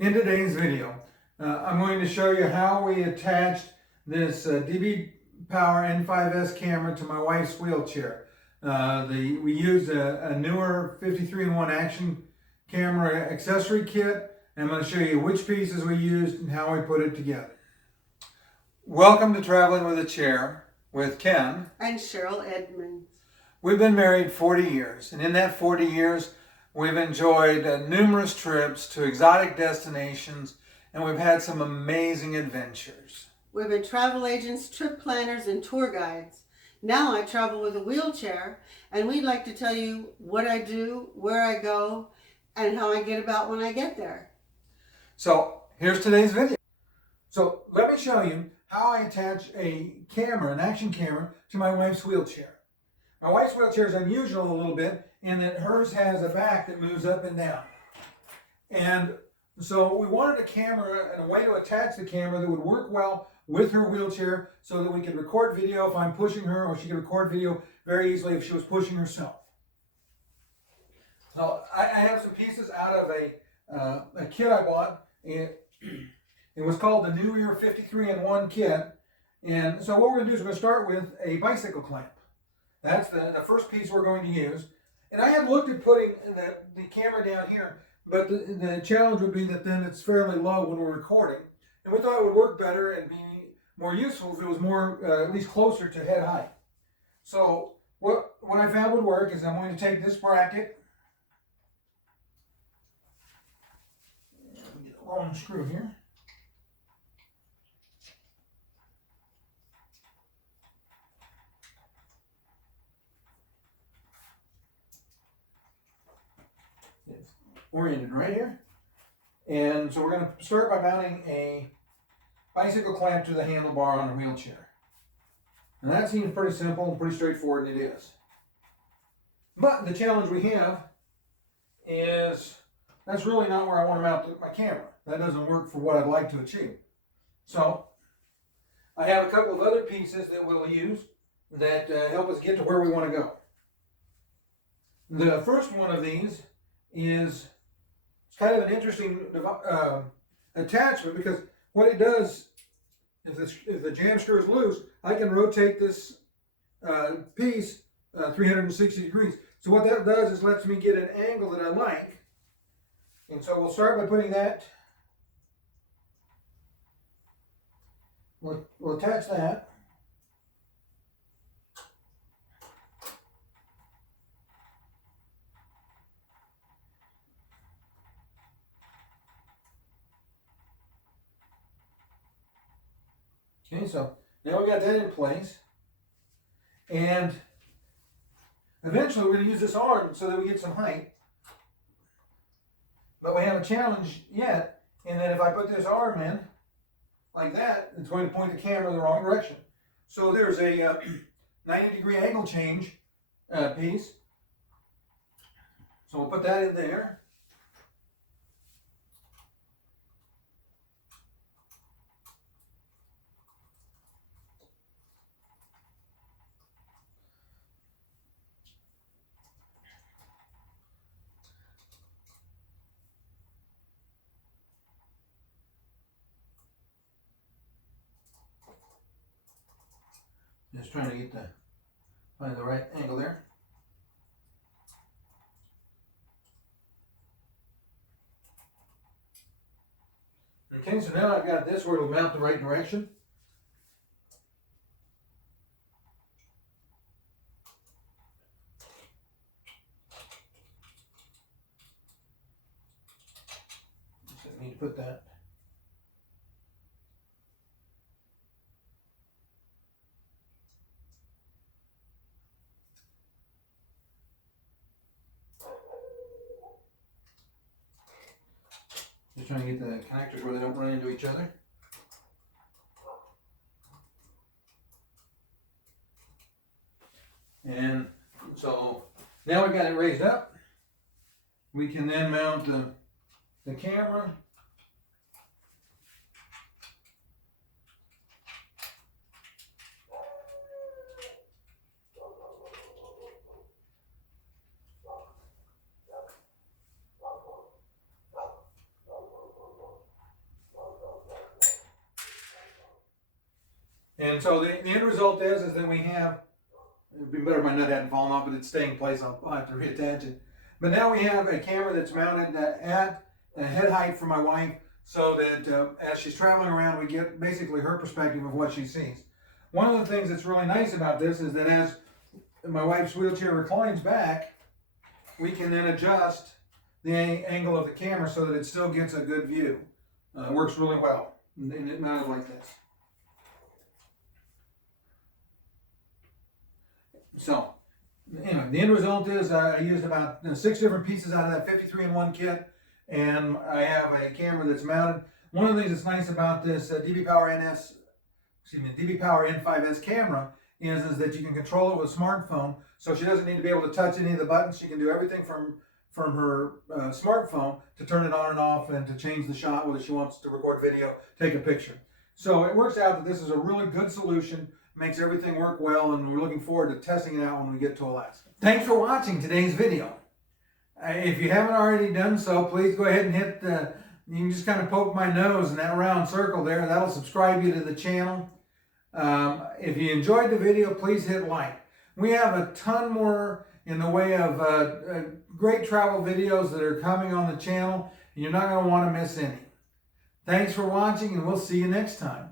In today's video, I'm going to show you how we attached this DB Power N5S camera to my wife's wheelchair. We used a newer 53-in-1 action camera accessory kit. And I'm going to show you which pieces we used and how we put it together. Welcome to Traveling with a Chair with Ken and Cheryl Edmonds. We've been married 40 years, and in that 40 years, we've enjoyed numerous trips to exotic destinations, and we've had some amazing adventures. We've been travel agents, trip planners, and tour guides. Now I travel with a wheelchair, and we'd like to tell you what I do, where I go, and how I get about when I get there. So here's today's video. So let me show you how I attach a camera, an action camera, to my wife's wheelchair. My wife's wheelchair is unusual a little bit in that hers has a back that moves up and down. And so we wanted a camera and a way to attach the camera that would work well with her wheelchair so that we could record video if I'm pushing her, or she could record video very easily if she was pushing herself. So I have some pieces out of a kit I bought. It was called the New Year 53-in-1 kit. And so what we're going to do is we're going to start with a bicycle clamp. That's the first piece we're going to use. And I had looked at putting the camera down here, but the challenge would be that then it's fairly low when we're recording. And we thought it would work better and be more useful if it was more, at least closer to head height. So what I found would work is I'm going to take this bracket. Get a long screw here. It's oriented right here. And so we're going to start by mounting a bicycle clamp to the handlebar on the wheelchair. And that seems pretty simple and pretty straightforward, and it is. But the challenge we have is that's really not where I want to mount my camera. That doesn't work for what I'd like to achieve. So I have a couple of other pieces that we'll use that help us get to where we want to go. The first one of these is kind of an interesting attachment, because what it does, if the jam screw is loose, I can rotate this piece 360 degrees. So what that does is lets me get an angle that I like. And so we'll start by putting that. We'll attach that. Okay, so now we got that in place. And eventually we're going to use this arm so that we get some height. But we have a challenge yet, in that if I put this arm in like that, it's going to point the camera in the wrong direction. So there's a 90-degree angle change piece. So we'll put that in there. Just trying to get find the right angle there. Okay, so now I've got this where it'll mount the right direction. Just need to put that. Just trying to get the connectors where they don't run into each other. And so now we've got it raised up. We can then mount the camera. And so the end result is that we have, it'd be better if my nut hadn't fallen off, but it's staying in place. I'll have to reattach it. But now we have a camera that's mounted at a head height for my wife, so that as she's traveling around, we get basically her perspective of what she sees. One of the things that's really nice about this is that as my wife's wheelchair reclines back, we can then adjust the angle of the camera so that it still gets a good view. It works really well, and it mounted like this. So, anyway, the end result is I used about 6 different pieces out of that 53-in-1 kit, and I have a camera that's mounted. One of the things that's nice about this DB Power N5S camera is that you can control it with a smartphone, so she doesn't need to be able to touch any of the buttons. She can do everything from her smartphone to turn it on and off and to change the shot, whether she wants to record video, take a picture. So it works out that this is a really good solution, makes everything work well, and we're looking forward to testing it out when we get to Alaska. Thanks for watching today's video. If you haven't already done so, please go ahead and hit the, you can just kind of poke my nose in that round circle there. That'll subscribe you to the channel. If you enjoyed the video, please hit like. We have a ton more in the way of great travel videos that are coming on the channel, and you're not going to want to miss any. Thanks for watching, and we'll see you next time.